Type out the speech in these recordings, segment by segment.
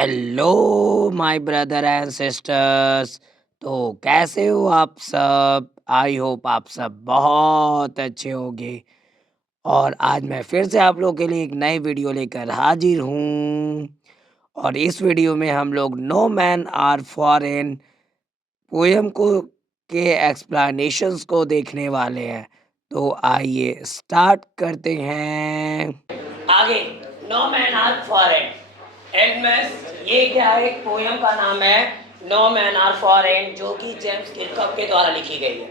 Hello my brother and sisters. तो कैसे हो आप सब? आई होप आप सब बहुत अच्छे होंगे। और आज मैं फिर से आप लोगों के लिए एक नई वीडियो लेकर हाजिर हूँ। और इस वीडियो में हम लोग no man are foreign poem को के एक्सप्लेनेशंस को देखने वाले हैं। तो आइए स्टार्ट करते हैं। आगे नो मैन आर फॉरेन एडमेस, ये क्या है? एक पोयम का नाम है नो मैन आर फॉरेन, जो कि जेम्स किरकप के द्वारा लिखी गई है।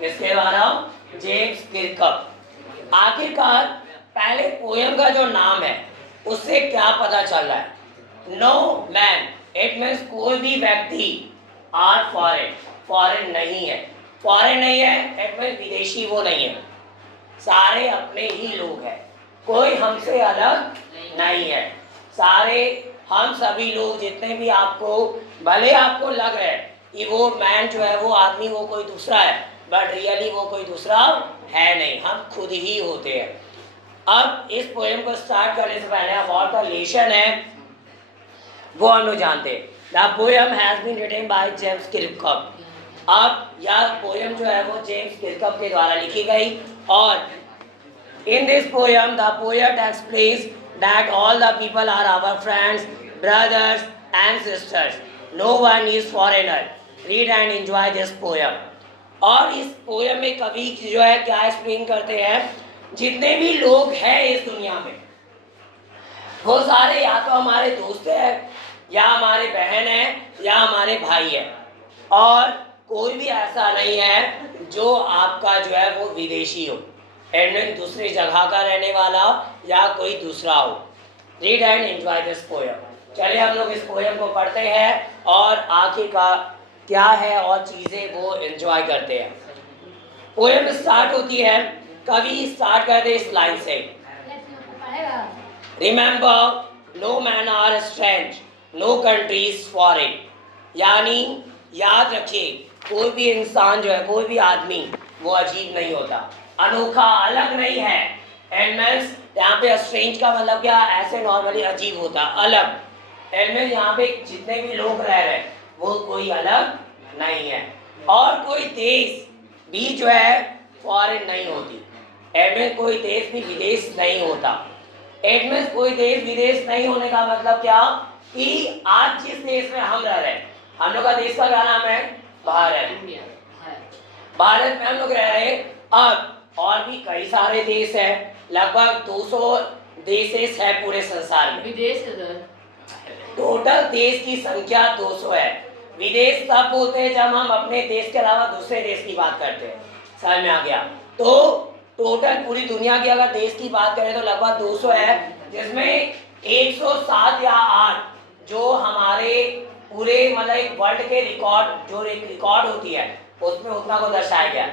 किसके द्वारा? जेम्स किरकप। आखिरकार पहले पोयम का जो नाम है उससे क्या पता चल रहा है? नो मैन, इट मीन्स कोई भी व्यक्ति, आर फॉरेन, फॉरेन नहीं है। फॉरेन नहीं है इट मीन्स विदेशी वो नहीं है, सारे अपने ही लोग हैं। कोई हमसे अलग नहीं है। सारे हम सभी लोग जितने भी आपको, भले आपको लग रहा है कि वो मैन जो है वो आदमी वो कोई दूसरा है, बट रियली वो कोई दूसरा है नहीं, हम खुद ही होते हैं। अब इस पोएम को स्टार्ट करने से पहले अबाउट द लेशन है वो हम लोग जानते हैं। The poem has been written by James Kirkup. अब यह पोएम जो है वो जेम्स किरकप के द्वारा लिखी गई। और in this poem the poet explains that all the people are our friends, brothers and sisters. No one is foreigner. Read and enjoy this poem. और इस पोएम में कवि जो है क्या एक्सप्लेन करते हैं? जितने भी लोग हैं इस दुनिया में वो सारे या तो हमारे दोस्त हैं, या हमारे बहन है, या हमारे भाई है। और कोई भी ऐसा नहीं है जो आपका जो है वो विदेशी हो, एंड दूसरी जगह का रहने वाला या कोई दूसरा हो। Read and enjoy this poem. चलिए हम लोग इस पोएम को पढ़ते हैं और आखिरकार क्या है और चीज़ें वो एंजॉय करते हैं। पोएम स्टार्ट होती है, कवि स्टार्ट करते इस लाइन से, remember no man are strange, no country is foreign. यानी याद रखिए कोई भी इंसान जो है, कोई भी आदमी वो अजीब नहीं होता, अनोखा, अलग नहीं है। एंड मीन्स यहाँ पे स्ट्रेंज का मतलब क्या? ऐसे नॉर्मली अजीब होता, अलग। एंड मीन्स यहाँ पे जितने भी लोग रह रहे हैं वो कोई अलग नहीं है। और कोई देश भी जो है फॉरेन नहीं होती। एंड मीन्स कोई देश भी विदेश नहीं होता। एंड मीन्स कोई देश विदेश नहीं होने का मतलब क्या? कि आज जिस देश में हम रह रहे हैं, हम लोग का देश का क्या नाम है? भारत। भारत में हम लोग रह रहे हैं। अब और भी कई सारे देश हैं, लगभग 200 देश है पूरे संसार में। विदेश टोटल देश की संख्या 200 है। विदेश तब बोलते हैं जब हम अपने देश के अलावा दूसरे देश की बात करते हैं। समझ में आ गया? तो टोटल पूरी दुनिया की अगर देश की बात करें तो लगभग 200 है, जिसमें 107 या 8 जो हमारे पूरे मतलब एक वर्ल्ड के रिकॉर्ड, जो एक रिकॉर्ड होती है उसमें उतना को दर्शाया गया।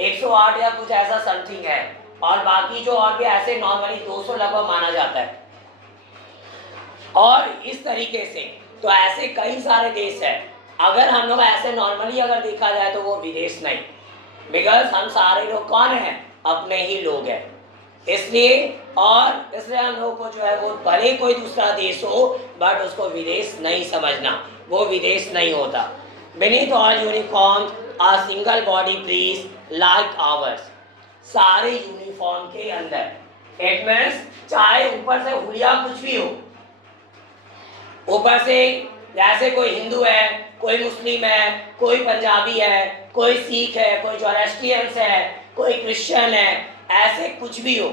108 या कुछ ऐसा समथिंग है, और बाकी जो और भी ऐसे नॉर्मली 200 लगभग माना जाता है। और इस तरीके से तो ऐसे कई सारे देश हैं। अगर हम लोग ऐसे नॉर्मली अगर देखा जाए तो वो विदेश नहीं, बिकॉज हम सारे लोग कौन हैं? अपने ही लोग हैं। इसलिए हम लोग को जो है वो भले कोई दूसरा देश हो बट उसको विदेश नहीं समझना, वो विदेश नहीं होता। Beneath all uniforms a single body breathes like ours. सारे यूनिफॉर्म के अंदर इट मीन्स चाहे ऊपर से हुलिया कुछ भी हो, ऊपर से जैसे कोई हिंदू है, कोई मुस्लिम है, कोई पंजाबी है, कोई सिख है, कोई जोरास्ट्रियंस है, कोई क्रिश्चियन है, ऐसे कुछ भी हो,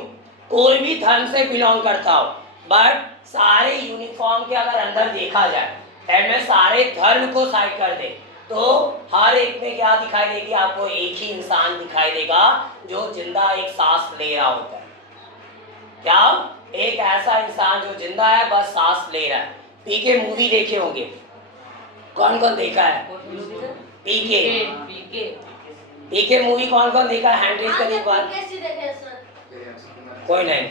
कोई भी धर्म से बिलोंग करता हो, बट सारे यूनिफॉर्म के अगर अंदर देखा जाए, एंड में सारे धर्म को साइड कर दे तो हर एक में क्या दिखाई देगी आपको? एक ही इंसान दिखाई देगा जो जिंदा एक सांस ले रहा होता है। क्या? एक ऐसा इंसान जो जिंदा है, बस सांस ले रहा है। पीके मूवी देखे होंगे, कौन कौन देखा है? पीके पीके मूवी कौन कौन देखा है? हैंड रेज करिए एक बार। कोई नहीं।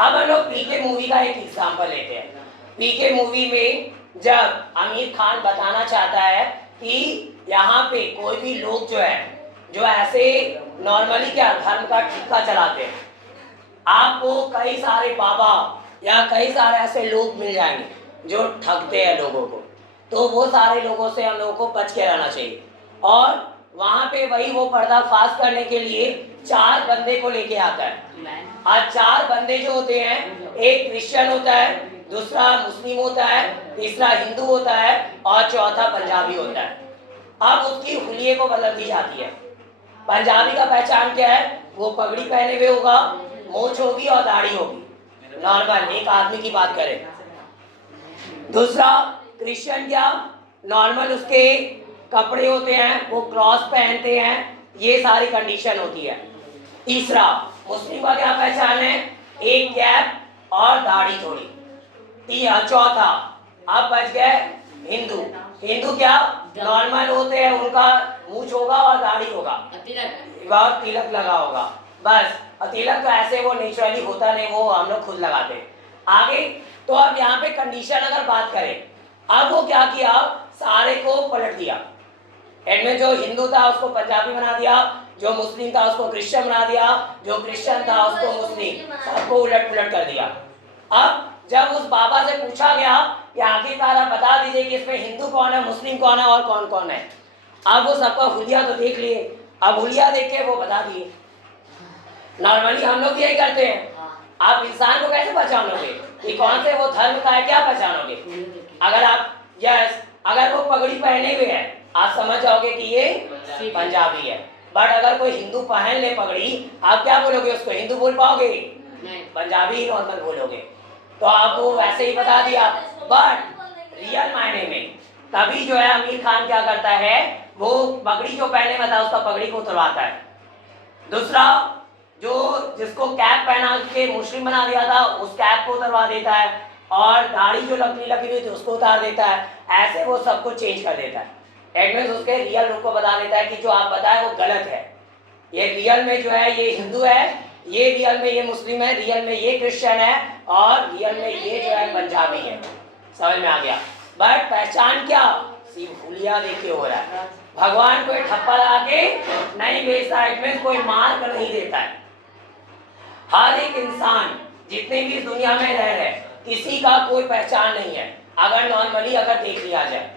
अब हम लोग पीके मूवी का एक एग्जांपल लेते हैं। पीके मूवी में जब आमिर खान बताना चाहता है कि यहाँ पे कोई भी लोग जो है, जो ऐसे नॉर्मली क्या धर्म का ठिक्का चलाते हैं, आपको कई सारे बाबा या कई सारे ऐसे लोग मिल जाएंगे जो ठगते हैं लोगों को, तो वो सारे लोगों से हम लोगों को बच के रहना चाहिए। और वहाँ पे वही वो पर्दाफाश करने के लिए 4 बंदे को लेके आता है। आज 4 बंदे जो होते हैं, एक क्रिश्चियन होता है, दूसरा मुस्लिम होता है, तीसरा हिंदू होता है और चौथा पंजाबी होता है। अब उसकी हुलिये को बदल दी जाती है। पंजाबी का पहचान क्या है? वो पगड़ी पहने हुए होगा, मूंछ होगी और दाढ़ी होगी, नॉर्मल एक आदमी की बात करें। दूसरा क्रिश्चियन क्या, नॉर्मल उसके कपड़े होते हैं, वो क्रॉस पहनते हैं, ये सारी कंडीशन होती है। तीसरा मुस्लिम का क्या पहचान है? एक कैप और दाढ़ी थोड़ी। चौथा अब बच गए हिंदू। हिंदू क्या, नॉर्मल होते हैं, उनका मूंछ होगा और दाढ़ी होगा और तिलक लगा होगा, बस। और तिलक तो ऐसे वो नेचुरली होता नहीं, वो हम लोग खुद लगाते हैं। आगे तो अब यहाँ पे कंडीशन अगर बात करें, अब वो क्या किया, सारे को पलट दिया। इनमें जो हिंदू था उसको पंजाबी बना दिया, जो मुस्लिम था उसको क्रिश्चियन बना दिया, जो क्रिश्चियन था उसको मुस्लिम, सबको उलट पुलट कर दिया। अब जब उस बाबा से पूछा गया कि आखिरकार आप बता दीजिए कि इसमें हिंदू कौन है, मुस्लिम कौन है और कौन कौन है, अब वो सबका हुलिया तो देख लिए। अब हुलिया देख के वो बता दिए। नॉर्मली हम लोग यही करते हैं। आप इंसान को कैसे पहचानोगे कि कौन से वो धर्म का है, क्या पहचानोगे? अगर आप अगर वो पगड़ी पहने हुए है, आप समझ जाओगे कि ये पंजाबी है। बट अगर कोई हिंदू पहन ले पगड़ी, आप क्या बोलोगे? उसको हिंदू बोल पाओगे? पंजाबी ही नॉर्मल बोलोगे। तो आपको वैसे ही बता दिया। बट रियल मायने में तभी जो है आमिर खान क्या करता है, वो पगड़ी जो पहने में था उसका पगड़ी को उतरवाता है। दूसरा जो जिसको कैप पहना के मुस्लिम बना दिया था, उस कैप को उतरवा देता है, और दाढ़ी जो लकड़ी लगी हुई थी उसको उतार देता है। ऐसे वो सबको चेंज कर देता है। एडमिन उसके रियल रूप को बता देता है कि जो आप बताए वो गलत है। ये रियल में जो है ये हिंदू है, ये रियल में ये मुस्लिम है, रियल में ये क्रिश्चियन है, और रियल में ये जो है पंजाबी है। समझ में आ गया? बट पहचान क्या, सिर्फ हुलिया देके हो रहा है। भगवान कोई ठप्पा लगा के नहीं भेजता, एडमिन कोई मार कर नहीं देता है। हर एक इंसान जितने भी इस दुनिया में रह रहे, किसी का कोई पहचान नहीं है। अगर नॉर्मली अगर देख लिया जाए,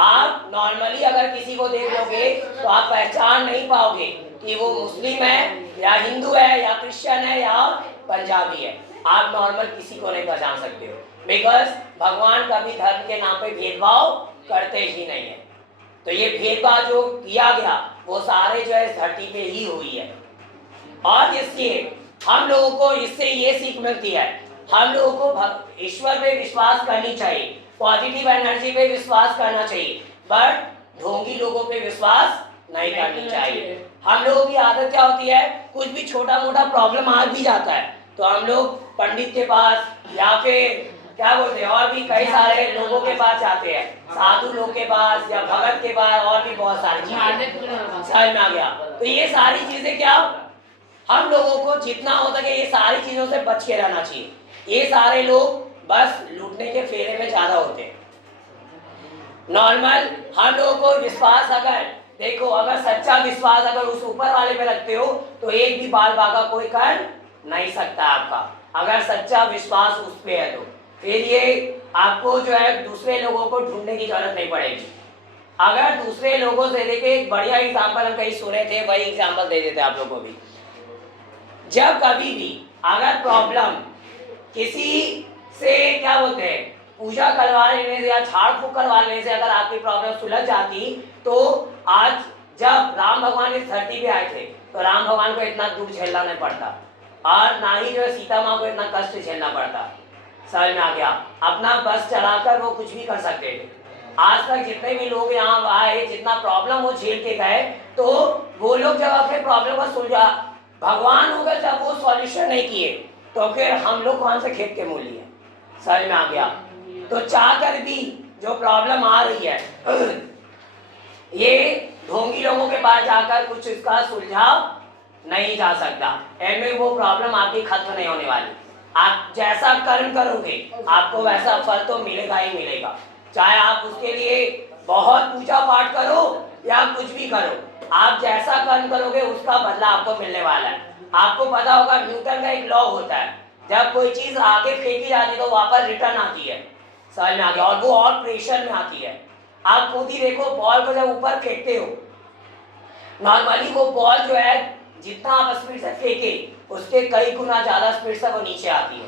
आप नॉर्मली अगर किसी को देख लोगे तो आप पहचान नहीं पाओगे कि वो मुस्लिम है या हिंदू है या क्रिश्चियन है या पंजाबी है। आप नॉर्मल किसी को नहीं पहचान सकते हो, बिकॉज भगवान कभी धर्म के नाम पे भेदभाव करते ही नहीं है। तो ये भेदभाव जो किया गया वो सारे जो है इस धरती पे ही हुई है। और इसलिए हम लोगों को इससे ये सीख मिलती है, हम लोगों को ईश्वर पे विश्वास करनी चाहिए, पॉजिटिव एनर्जी पे विश्वास करना चाहिए, बट ढोंगी लोगों पे विश्वास नहीं करनी चाहिए। हम लोगों की आदत क्या होती है, कुछ भी छोटा मोटा प्रॉब्लम आ भी जाता है तो हम लोग पंडित के पास या फिर क्या बोलते हैं और भी कई सारे लोगों के पास जाते हैं, साधु लोग के पास या भगत के पास, और भी बहुत सारी चीजें। समझ में आ गया? तो ये सारी चीजें क्या, हम लोगों को जितना हो सके ये सारी चीजों से बच के रहना चाहिए। ये सारे लोग बस लूटने के फेरे में ज्यादा होते हैं। नॉर्मल हम लोगों को विश्वास, अगर देखो अगर सच्चा विश्वास अगर उस ऊपर वाले पे रखते हो तो एक भी बाल बागा कोई कर नहीं सकता आपका। अगर सच्चा विश्वास उस पे है तो फिर ये आपको जो है दूसरे लोगों को ढूंढने की जरूरत नहीं पड़ेगी। अगर दूसरे लोगों से देखे, एक बढ़िया एग्जाम्पल हम कहीं सुने थे, वही एग्जाम्पल दे देते आप लोगों को भी। जब कभी भी अगर प्रॉब्लम किसी से क्या बोलते हैं पूजा करवा लेने से या झाड़ फूक करवा लेने से अगर आपकी प्रॉब्लम सुलझ जाती, तो आज जब राम भगवान इस धरती पे आए थे तो राम भगवान को इतना दुख झेलना नहीं पड़ता, और ना ही जो है सीता माँ को इतना कष्ट झेलना पड़ता। समझ में आ गया? अपना बस चलाकर वो कुछ भी कर सकते थे। आज तक जितने भी लोग यहाँ आए, जितना प्रॉब्लम वो झेल के गए, तो वो लोग जब अपने प्रॉब्लम को सुलझा, भगवान होकर जब वो सॉल्यूशन नहीं किए तो फिर हम लोग कौन से खेत के मूली है? समझ में आ गया? तो चाहकर भी जो प्रॉब्लम आ रही है ये ढोंगी लोगों के पास जाकर कुछ इसका सुलझाव नहीं जा सकता। एंड वो प्रॉब्लम आपकी खत्म नहीं होने वाली। आप जैसा कर्म करोगे आपको वैसा फल तो मिलेगा ही मिलेगा, चाहे आप उसके लिए बहुत पूजा पाठ करो या कुछ भी करो। आप जैसा कर्म करोगे उसका बदला आपको मिलने वाला है। आपको पता होगा न्यूटन का एक लॉ होता है, जब कोई चीज आगे फेंकी जाती है तो वापस रिटर्न आती है, समझ में आ गया, और वो और प्रेशर में आती है। आप खुद ही देखो, बॉल को जब ऊपर फेंकते हो, नॉर्मली वो बॉल जो है जितना आप स्पीड से फेंके उसके कई गुना ज्यादा स्पीड से वो नीचे आती है,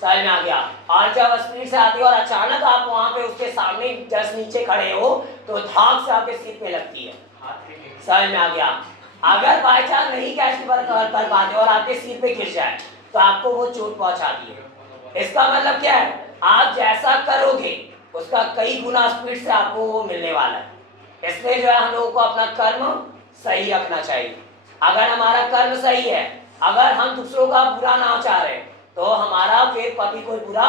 समझ में आ गया। और जब स्पीड से आती है और अचानक आप वहां पे उसके सामने जस्ट नीचे खड़े हो तो धाक से आपके सिर पे लगती है, समझ में आ गया। अगर बाई चांस नहीं कैच कर पाते और आपके सिर पे गिर जाए तो आपको वो चोट पहुंचाती है। इसका मतलब क्या है, आप जैसा करोगे उसका कई गुना स्पीड से आपको वो मिलने वाला है। इसलिए जो है हम लोगों को अपना कर्म सही रखना चाहिए। अगर हमारा कर्म सही है, अगर हम दूसरों का बुरा ना चाह रहे तो हमारा फिर कभी कोई बुरा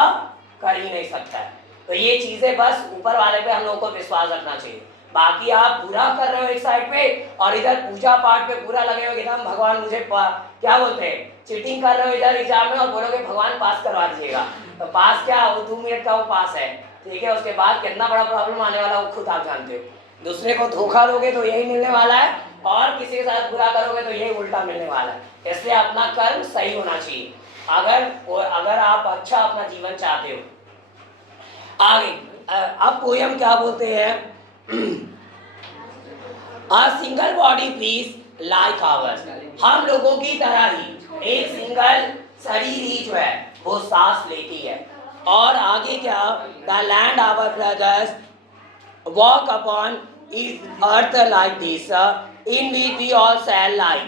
कर ही नहीं सकता है। तो ये चीजें बस ऊपर वाले पे हम लोगों को विश्वास रखना चाहिए। बाकी आप बुरा कर रहे हो एक साइड पे और इधर पूजा पाठ पे बुरा लगे हो, एकदम भगवान मुझे क्या बोलते हैं, चीटिंग कर रहे हो इधर एग्जाम में और बोलोगे भगवान पास करवा दीजिएगा, तो पास क्या, वो 2 मिनट का वो पास है, ठीक है। उसके बाद कितना बड़ा प्रॉब्लम आने वाला वो खुद आप जानते हो। दूसरे को धोखा दोगे तो यही मिलने वाला है, और किसी के साथ बुरा करोगे तो यही उल्टा मिलने वाला है। इसलिए अपना कर्म सही होना चाहिए अगर आप अच्छा अपना जीवन चाहते हो। आगे अब पोयम क्या बोलते हैं, A single body breathes like ours, हम लोगों की तरह ही एक सिंगल शरीर ही जो है वो सांस लेती है। और आगे क्या, The land our brothers walk upon is earth like this, in which we all shall lie।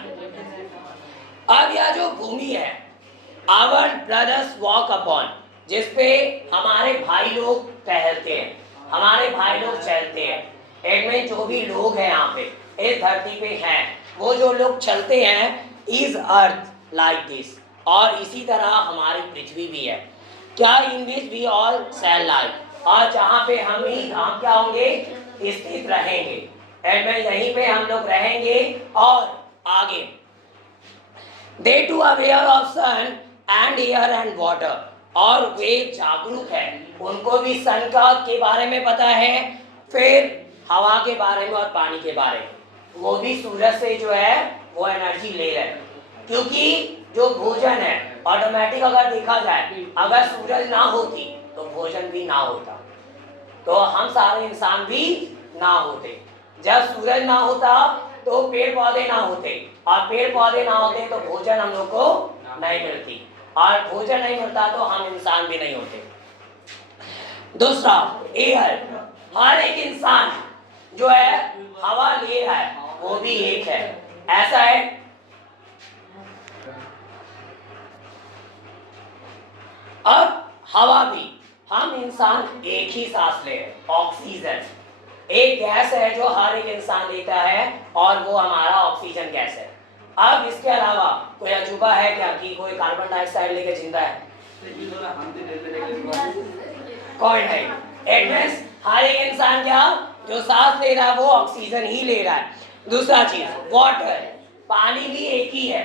अब यह जो भूमि है, our brothers walk upon, जिसपे हमारे भाई लोग टहलते हैं, हमारे भाई लोग चलते हैं, इनमें जो भी लोग हैं यहाँ पे इस धरती पे हैं, वो जो लोग चलते हैं, इज अर्थ लाइक दिस, और इसी तरह हमारी पृथ्वी भी है, क्या, इन विच वी ऑल शैल लाई, और जहाँ पे हम क्या होंगे, स्थित रहेंगे, इनमें यहीं पे हम लोग रहेंगे। और आगे, they too aware of sun and air and water, और वे जागरूक है, उनको भी सन का के बारे में पता है, फिर हवा के बारे में और पानी के बारे में, वो भी सूरज से जो है वो एनर्जी ले रहे हैं। क्योंकि जो भोजन है ऑटोमेटिक अगर देखा जाए, अगर सूरज ना होती तो भोजन भी ना होता, तो हम सारे इंसान भी ना होते। जब सूरज ना होता तो पेड़ पौधे ना होते, और पेड़ पौधे ना होते तो भोजन हम लोग को नहीं मिलती, और भोजन नहीं मिलता तो हम इंसान भी नहीं होते। दूसरा, एयर, हर एक इंसान जो है हवा ले रहा है, वो भी एक है, ऐसा है। अब हवा भी, हम इंसान एक ही सांस ले रहे हैं, ऑक्सीजन एक गैस है जो हर एक इंसान लेता है, और वो हमारा ऑक्सीजन गैस है। अब इसके अलावा कोई अजूबा है क्या कि कोई कार्बन डाइऑक्साइड लेके जिंदा है? कोई नहीं। इट मींस हर एक इंसान क्या, जो सांस ले रहा है वो ऑक्सीजन ही ले रहा है। दूसरा चीज, वाटर, पानी भी एक ही है,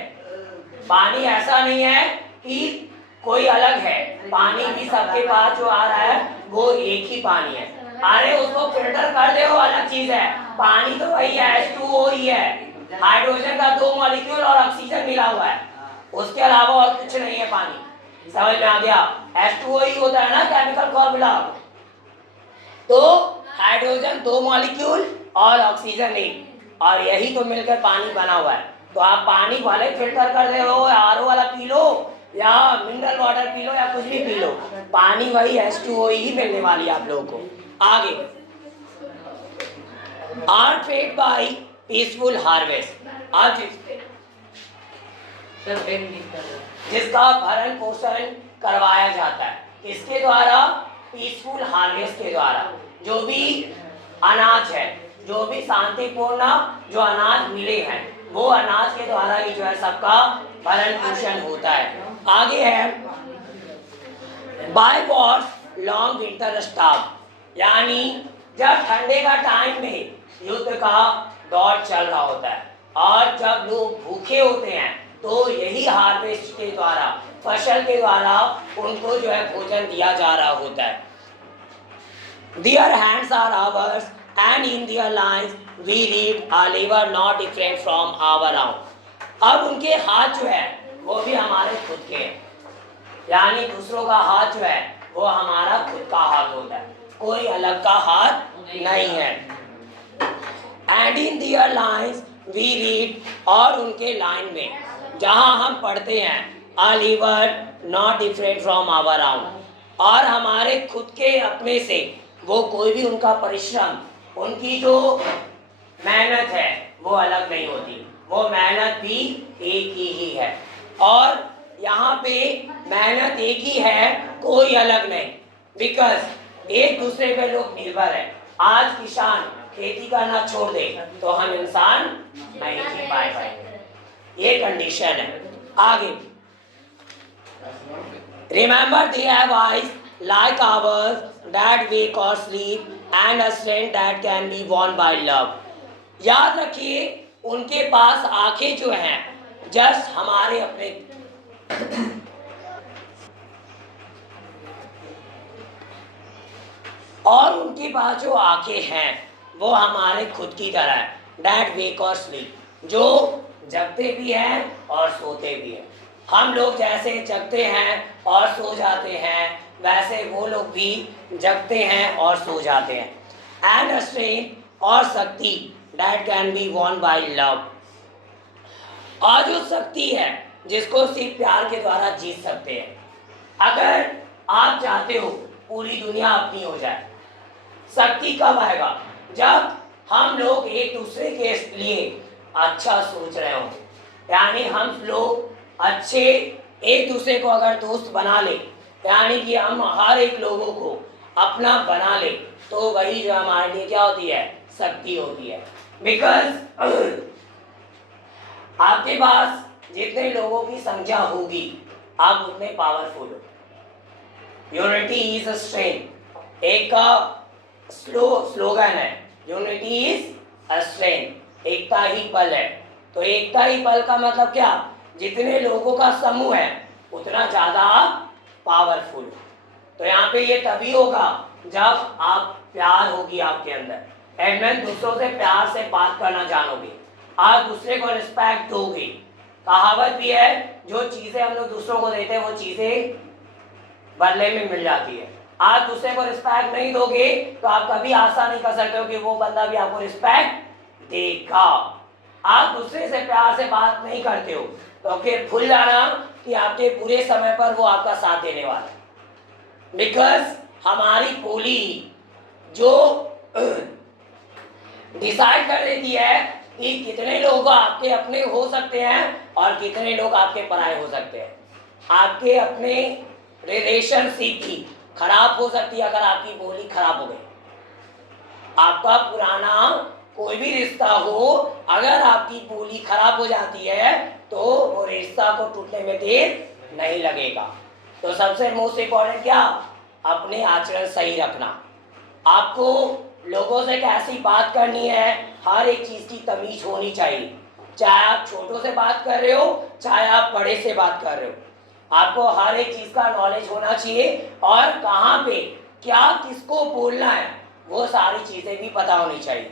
पानी ऐसा नहीं है कि कोई अलग है, पानी भी सबके पास जो आ रहा है वो एक ही पानी है। अरे उसको फिल्टर कर दे वो अलग चीज है, पानी तो वही है, H2O ही है, हाइड्रोजन का 2 मॉलिक्यूल और ऑक्सीजन मिला हुआ है, उसके अलावा और कुछ नहीं है पानी, समझ में आ गया। H2O ही होता है ना केमिकल फॉर्मूला, तो हाइड्रोजन 2 मॉलिक्यूल और ऑक्सीजन एक, और यही तो मिलकर पानी बना हुआ है। तो आप पानी भले फिल्टर कर दे हो, आरओ वाला पी लो या मिनरल वाटर पी लो या कुछ भी पी लो, पानी वही H2O ही मिलने वाली है आप लोगों को। आगे, are fed by peaceful harvest, आज जिसका भरण पोषण करवाया जाता है, किसके द्वारा, पीसफुल हार्वेस्ट के द्वारा। जो भी अनाज है, जो भी शांतिपूर्ण जो अनाज मिले हैं, वो अनाज के द्वारा ही जो है सबका भरण पोषण होता है। आगे है, by wars long winter stop, यानी जब ठंडे का टाइम में युद्ध का दौर चल रहा होता है और जब लोग भूखे होते हैं, तो यही हार्वेस्ट के द्वारा, फसल के द्वारा उनको जो है भोजन दिया जा रहा होता है। Their hands are ours, and in their lines we read a labor not different from our own। अब उनके हाथ जो है वो भी हमारे खुद के हैं, यानी दूसरों का हाथ जो है वो हमारा खुद का हाथ होता है, कोई अलग का हाथ नहीं है। And in their lines we read, और उनके लाइन में जहाँ हम पढ़ते हैं, are liver not different from our own, और हमारे खुद के अपने से वो कोई भी उनका परिश्रम, उनकी जो मेहनत है वो अलग नहीं होती, वो मेहनत भी एक ही है। और यहाँ पे मेहनत एक ही है, कोई अलग नहीं, बिकॉज एक दूसरे पे लोग निर्भर है। आज किसान खेती करना छोड़ दे तो हम इंसान नहीं जी पाएंगे, ये कंडीशन है। आगे, remember they have eyes like ours that wake or sleep and a strength that can be won by love. याद रखिए उनके पास आंखें जो हैं जस्ट हमारे अपने और उनके पास जो आंखें हैं वो हमारे खुद की तरह है, डैट वेक और स्लीप, जो जगते भी हैं और सोते भी हैं। हम लोग जैसे जगते हैं और सो जाते हैं वैसे वो लोग भी जगते हैं और सो जाते हैं। एंड अ स्ट्रेंथ, और शक्ति, that can be won by love, और जो शक्ति है जिसको सिर्फ प्यार के द्वारा जीत सकते हैं। अगर आप चाहते हो पूरी दुनिया अपनी हो जाए, शक्ति कब आएगा? जब हम लोग एक दूसरे के लिए अच्छा सोच रहे हो, यानी हम लोग अच्छे एक दूसरे को अगर दोस्त बना ले, यानी कि हम हर एक लोगों को अपना बना ले, तो वही जो हमारे लिए क्या होती है? शक्ति होती है। बिकॉज आपके पास जितने लोगों की संख्या होगी आप उतने पावरफुल हो। यूनिटी इज अ स्ट्रेंथ, एक का स्लोगन है, यूनिटी इज अ स्ट्रेंथ, एकता ही बल है। तो एकता ही बल का मतलब क्या? जितने लोगों का समूह है उतना ज़्यादा आप पावरफुल हो। तो यहाँ पे ये तभी होगा जब आप प्यार होगी आपके अंदर, एंड दूसरों से प्यार से बात करना जानोगे, आप दूसरे को रिस्पेक्ट दोगे। कहावत भी है, जो चीज़ें हम लोग दूसरों को देते हैं वो चीज़ें बदले में मिल जाती है। आप दूसरे को रिस्पेक्ट नहीं दोगे तो आप कभी आशा नहीं कर सकते हो कि वो बंदा भी आपको रिस्पेक्ट देगा। आप दूसरे से प्यार से बात नहीं करते हो तो फिर भूल जाना कि आपके बुरे समय पर वो आपका साथ देने वाला है। बिकॉज हमारी बोली जो डिसाइड कर देती है कि कितने लोग आपके अपने हो सकते हैं और कितने लोग आपके पराये हो सकते हैं। आपके अपने रिलेशनशिप भी खराब हो सकती है अगर आपकी बोली खराब हो गई। आपका पुराना कोई भी रिश्ता हो, अगर आपकी बोली खराब हो जाती है तो वो रिश्ता को टूटने में देर नहीं लगेगा। तो सबसे मोस्ट इम्पोर्टेंट क्या? अपने आचरण सही रखना। आपको लोगों से कैसी बात करनी है, हर एक चीज़ की तमीज होनी चाहिए। चाहे आप छोटों से बात कर रहे हो, चाहे आप बड़े से बात कर रहे हो, आपको हर एक चीज़ का नॉलेज होना चाहिए और कहाँ पे क्या किसको बोलना है वो सारी चीज़ें भी पता होनी चाहिए।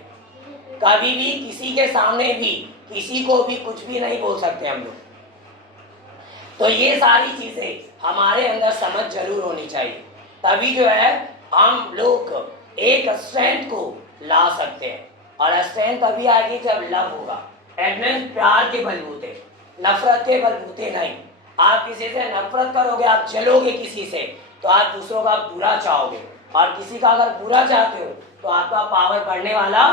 कभी भी किसी के सामने भी किसी को भी कुछ भी नहीं बोल सकते हम लोग। तो ये सारी चीज़ें हमारे अंदर समझ जरूर होनी चाहिए, तभी जो है हम लोग एक स्ट्रेंथ को ला सकते हैं। और स्ट्रेंथ तभी आएगी जब लव होगा, एडमेंट प्यार के बलबूते, नफरत के बलबूते नहीं। आप किसी से नफरत करोगे, आप जलोगे किसी से, तो आप दूसरों का बुरा चाहोगे, और किसी का अगर बुरा चाहते हो तो आपका पावर बढ़ने वाला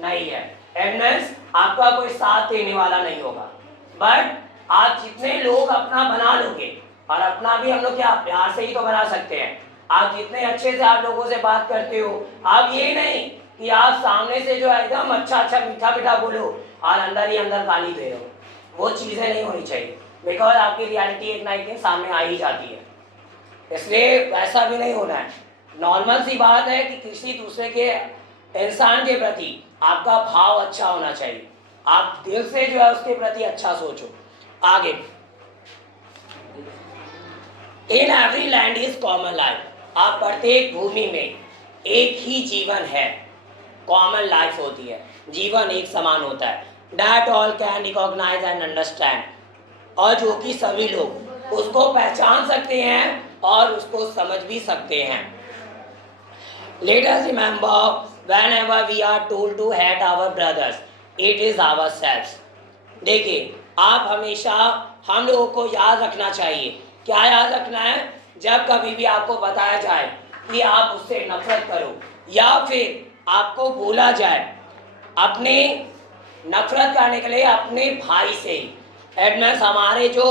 नहीं है, एडमेंस आपका कोई साथ देने वाला नहीं होगा। बट आप जितने लोग अपना बना लोगे, और अपना भी हम लोग क्या प्यार से ही तो बना सकते हैं। आप जितने अच्छे से आप लोगों से बात करते हो, आप ये नहीं कि आप सामने से जो एकदम अच्छा अच्छा मीठा मीठा बोलो और अंदर ही अंदर गाली दे रहे हो, वो चीज़ें नहीं होनी चाहिए। बिकॉज आपकी रियलिटी एक ना एक दिन सामने आ ही जाती है, इसलिए वैसा भी नहीं होना है। नॉर्मल सी बात है कि किसी दूसरे के इंसान के प्रति आपका भाव अच्छा होना चाहिए, आप दिल से जो है उसके प्रति अच्छा सोचो। आगे, in every land is common life, आप प्रत्येक भूमि में एक ही जीवन है, कॉमन लाइफ होती है, जीवन एक समान होता है। That all can recognise and understand, और जो कि सभी लोग उसको पहचान सकते हैं और उसको समझ भी सकते हैं। Let us remember whenever we are told to hate our brothers it is ourselves. देखिए, आप हमेशा हम लोगों को याद रखना चाहिए। क्या याद रखना है? जब कभी भी आपको बताया जाए कि आप उससे नफरत करो, या फिर आपको बोला जाए अपने नफरत करने के लिए अपने भाई से, एट मीन्स हमारे जो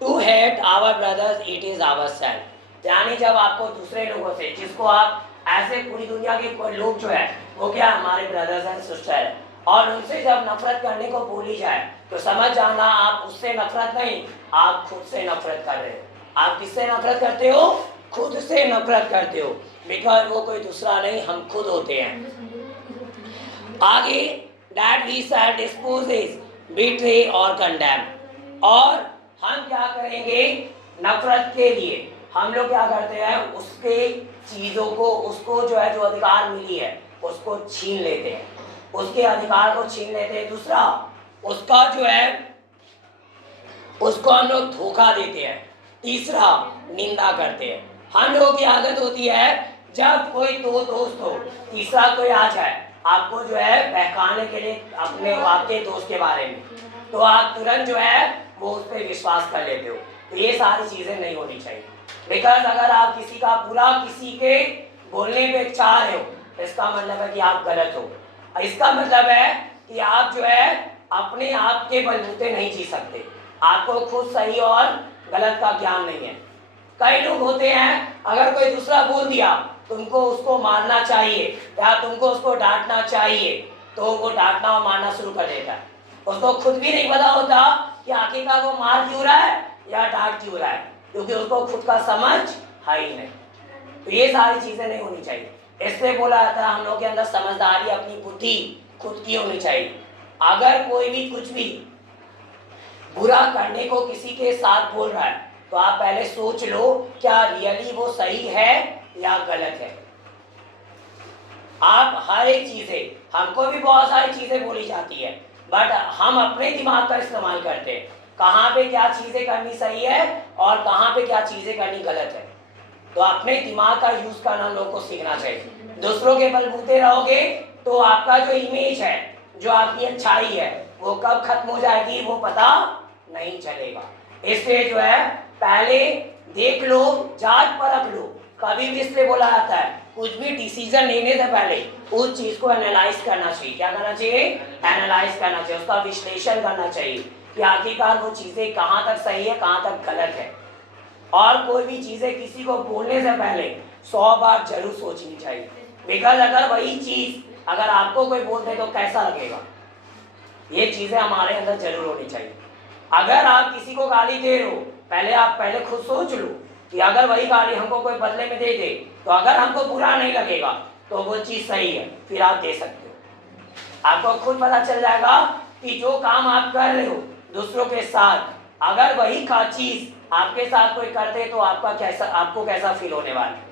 to hate our brothers it is our self, यानी जब आपको दूसरे लोगों से, जिसको आप ऐसे पूरी दुनिया के कोई लोग जो है वो क्या हमारे ब्रदर्स एंड सिस्टर है, और उनसे जब नफरत करने को बोली जाए तो समझ जाना आप उससे नफरत नहीं, आप खुद से नफरत कर रहे हो। आप किससे नफरत करते हो? खुद से नफरत करते हो, बिकॉज वो कोई दूसरा नहीं, हम खुद होते हैं। आगे that we shall disposes betray और condemn, और हम क्या करेंगे? नफरत के लिए हम लोग क्या करते हैं? उसके चीज़ों को, उसको जो है, जो अधिकार मिली है उसको छीन लेते हैं, उसके अधिकार को छीन लेते हैं। दूसरा, उसका जो है उसको हम लोग धोखा देते हैं। तीसरा, निंदा करते हैं। हम लोगों की आदत होती है जब कोई दो दोस्त हो, तीसरा कोई आ जाए आपको जो है बहकाने के लिए अपने आपके दोस्त के बारे में, तो आप तुरंत जो है वो उस पर विश्वास कर लेते हो। तो ये सारी चीज़ें नहीं होनी चाहिए, बिकॉज अगर आप किसी का बुरा किसी के बोलने पे चाह रहे हो, इसका मतलब है कि आप गलत हो। इसका मतलब है कि आप जो है अपने आप के बलबूते नहीं जी सकते, आपको खुद सही और गलत का ज्ञान नहीं है। कई लोग होते हैं, अगर कोई दूसरा बोल दिया तुमको उसको मारना चाहिए या तुमको उसको डांटना चाहिए, तो वो डांटना और मारना शुरू कर देता है। उसको खुद भी नहीं पता होता कि आखिरकार वो मार क्यों रहा है या डांट क्यों रहा है, क्योंकि उसको खुद का समझ है ही नहीं। तो ये सारी चीज़ें नहीं होनी चाहिए। इससे बोला जाता है हम लोग के अंदर समझदारी, अपनी बुद्धि खुद की होनी चाहिए। अगर कोई भी कुछ भी बुरा करने को किसी के साथ बोल रहा है तो आप पहले सोच लो क्या रियली वो सही है या गलत है। आप हर एक चीजें, हमको भी बहुत सारी चीजें बोली जाती है, बट हम अपने दिमाग का इस्तेमाल करते हैं, कहाँ पे क्या चीजें करनी सही है और कहाँ पे क्या चीजें करनी गलत है। तो अपने दिमाग का यूज करना लोगों को सीखना चाहिए। दूसरों के बलबूते रहोगे तो आपका जो इमेज है, जो आपकी अच्छाई है, वो कब खत्म हो जाएगी वो पता नहीं चलेगा। इसलिए जो है पहले देख लो, जांच परख लो। कभी भी इसलिए बोला जाता है कुछ भी डिसीजन लेने से पहले उस चीज को एनालाइज करना चाहिए। क्या करना चाहिए? एनालाइज करना चाहिए, उसका विश्लेषण करना चाहिए कि आखिरकार वो चीजें कहाँ तक सही है, कहाँ तक गलत है। और कोई भी चीजें किसी को बोलने से पहले 100 बार जरूर सोचनी चाहिए, बिकॉज अगर वही चीज अगर आपको कोई बोल दे तो कैसा लगेगा। ये चीजें हमारे अंदर जरूर होनी चाहिए। अगर आप किसी को गाली दे रहे हो, आप पहले खुद सोच लो कि अगर वही गाली हमको कोई बदले में दे दे तो अगर हमको बुरा नहीं लगेगा तो वो चीज़ सही है, फिर आप दे सकते हो। आपको खुद पता चल जाएगा कि जो काम आप कर रहे हो दूसरों के साथ, अगर वही का चीज़ आपके साथ कोई करते तो आपको कैसा फील होने वाला है।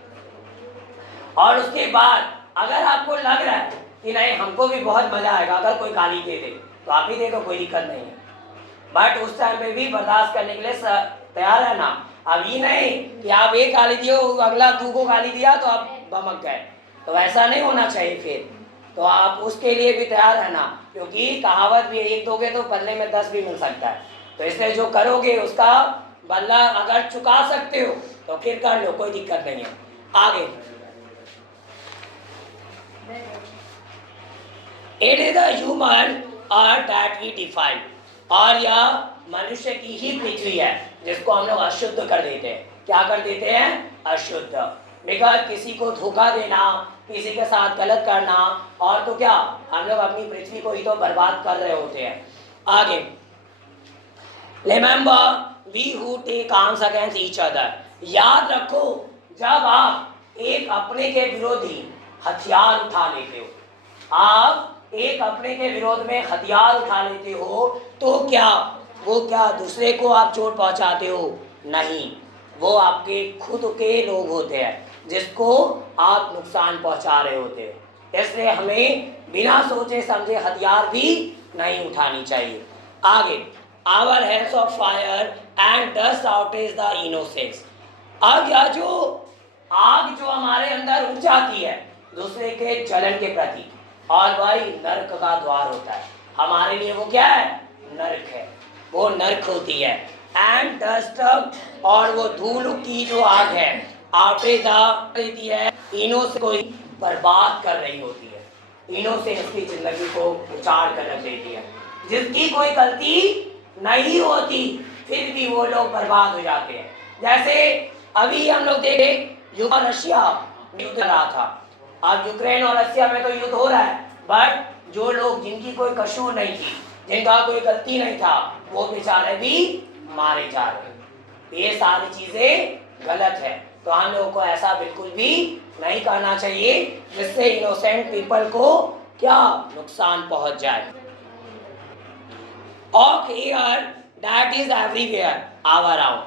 और उसके बाद अगर आपको लग रहा है कि नहीं हमको भी बहुत मजा आएगा अगर कोई गाली दे दे, तो आप ही दे दो, कोई दिक्कत नहीं है। बट उस टाइम पे भी बर्दाश्त करने के लिए तैयार है ना। अभी नहीं कि आप एक गाली दियो, अगला 2 को गाली दिया तो आप बमक गए, तो ऐसा नहीं होना चाहिए। फिर तो आप उसके लिए भी तैयार रहना, क्योंकि कहावत भी 1 दोगे तो बदले में 10 भी मिल सकता है। तो इसलिए जो करोगे उसका बदला अगर चुका सकते हो तो फिर कर लो, कोई दिक्कत नहीं है। आगे, it is the human earth that we define, और यह मनुष्य की ही पृथ्वी है जिसको हम लोग अशुद्ध कर देते हैं। क्या कर देते हैं? अशुद्ध। बिकॉज किसी को धोखा देना, किसी के साथ गलत करना, और तो क्या हम लोग अपनी पृथ्वी को ही तो बर्बाद कर रहे होते हैं। आगे, remember we who take arms against each other, याद रखो जब आप एक अपने के विरोधी हथियार उठा लेते हो, आप एक अपने के विरोध में हथियार उठा लेते हो, तो क्या दूसरे को आप चोट पहुंचाते हो? नहीं, वो आपके खुद के लोग होते हैं जिसको आप नुकसान पहुंचा रहे होते हो। इसलिए हमें बिना सोचे समझे हथियार भी नहीं उठानी चाहिए। आगे, our health of fire and dust out is the innocence. अब यह जो आग जो हमारे अंदर उठ जाती है दूसरे के जलन के प्रति, और वही नर्क का द्वार होता है हमारे लिए। वो क्या है? नर्क है, वो नर्क होती है। एंड डस्ट, और वो धूल की जो आग है आउटेज देती है, इनो से कोई बर्बाद कर रही होती है, इनो से इसकी जिंदगी को उचाड़ कर रख देती है। जिसकी कोई गलती नहीं होती फिर भी वो लोग बर्बाद हो जाते हैं। जैसे अभी हम लोग देखे यूक्रेन और रशिया युद्ध रहा था, अब यूक्रेन और रशिया में तो युद्ध हो रहा है, बट जो लोग जिनकी कोई कसूर नहीं थी, जिनका कोई गलती नहीं था, वो बेचारे भी मारे जा रहे। ये सारी चीजें गलत है, तो हम लोगों को ऐसा बिल्कुल भी नहीं करना चाहिए जिससे इनोसेंट पीपल को क्या नुकसान पहुंच जाए। Of air that is everywhere our around,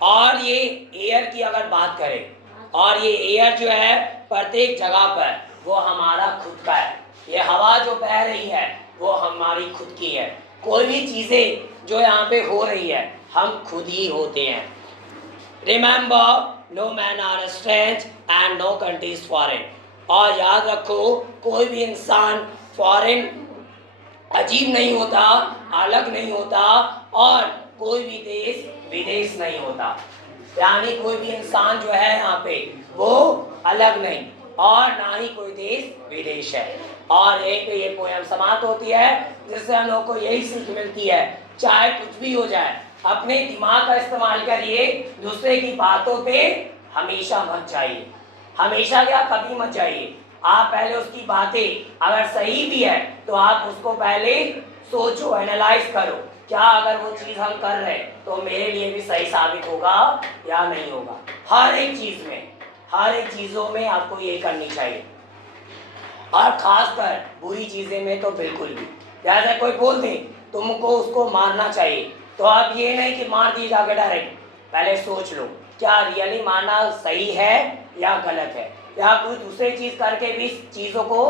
और ये एयर की अगर बात करें, और ये एयर जो है प्रत्येक जगह पर वो हमारा खुद का है। ये हवा जो बह रही है वो हमारी खुद की है। कोई भी चीज़ें जो यहाँ पे हो रही है हम खुद ही होते हैं। Remember, no man are strange and no country is foreign. और याद रखो, कोई भी इंसान फॉरेन अजीब नहीं होता, अलग नहीं होता, और कोई भी देश विदेश नहीं होता। यानी कोई भी इंसान जो है यहाँ पे वो अलग नहीं, और ना ही कोई देश विदेश है। और यहीं पे ये पोयम समाप्त होती है, जिससे हम लोग को यही सीख मिलती है, चाहे कुछ भी हो जाए अपने दिमाग का इस्तेमाल करिए, दूसरे की बातों पे हमेशा मत जाइए। हमेशा क्या, कभी मत जाइए। आप पहले उसकी बातें अगर सही भी है तो आप उसको पहले सोचो, एनालाइज करो, क्या अगर वो चीज़ हम कर रहे हैं तो मेरे लिए भी सही साबित होगा या नहीं होगा। हर एक चीज़ में, हर एक चीज़ों में आपको ये करनी चाहिए, और खासकर बुरी चीज़ें में तो बिल्कुल भी। जैसे कोई बोल दे तुमको उसको मारना चाहिए, तो आप ये नहीं कि मार दिए जाके डायरेक्ट, पहले सोच लो क्या रियली मारना सही है या गलत है, या कोई दूसरी चीज़ करके भी चीज़ों को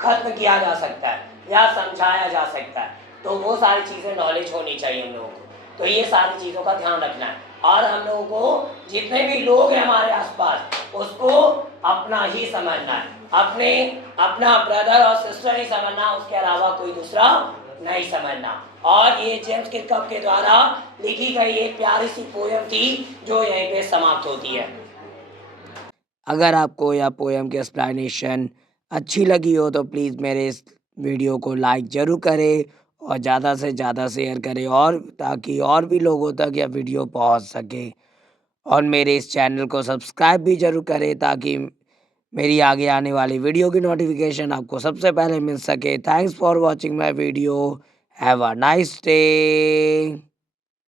खत्म किया जा सकता है या समझाया जा सकता है। तो वो सारी चीज़ें नॉलेज होनी चाहिए हम लोगों को। तो ये सारी चीज़ों का ध्यान रखना है, और हम लोगों को जितने भी लोग हैं हमारे आसपास उसको अपना ही समझना है, अपना ब्रदर और सिस्टर ही समझना, उसके अलावा कोई दूसरा नहीं समझना। और ये जेम्स किरकप के द्वारा लिखी गई एक प्यारी सी पोयम थी जो यहीं पे समाप्त होती है। अगर आपको यह पोयम की एक्सप्लेनेशन अच्छी लगी हो तो प्लीज़ मेरे इस वीडियो को लाइक ज़रूर करें और ज़्यादा से ज़्यादा शेयर करें, और ताकि और भी लोगों तक यह वीडियो पहुंच सके। और मेरे इस चैनल को सब्सक्राइब भी ज़रूर करें ताकि मेरी आगे आने वाली वीडियो की नोटिफिकेशन आपको सबसे पहले मिल सके। Thanks for watching my video. Have a nice day.